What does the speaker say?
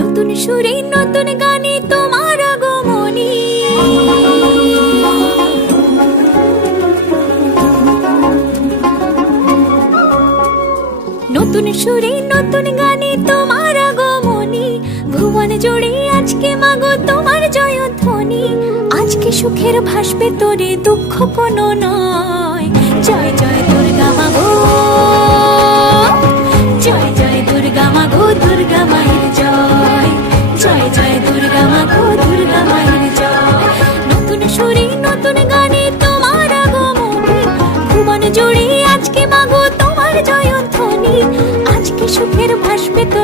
নতুন সুরে নতুন গানে তোমার আগমনী। নতুন সুরে নতুন গানে তোমার আগমনী, ভুবন জুড়ে আজকে মাগো তোমার জয়ধ্বনি। আজকে সুখের ভাসবে তোরে, দুঃখ কোনো নয়। জয় জয় দুর্গা মাগো, জয় জয় দুর্গা মাগো, দুর্গা মায়ের জয়। জয় জয় দুর্গা মাগো, দুর্গা মায়ের জয়। নতুন সুরে নতুন গানে তোমার আগমনী, ভুবন জুড়ে আজকে মাগো তোমার জয়ধ্বনি। আজকে সুখের ভাসবে তোরে,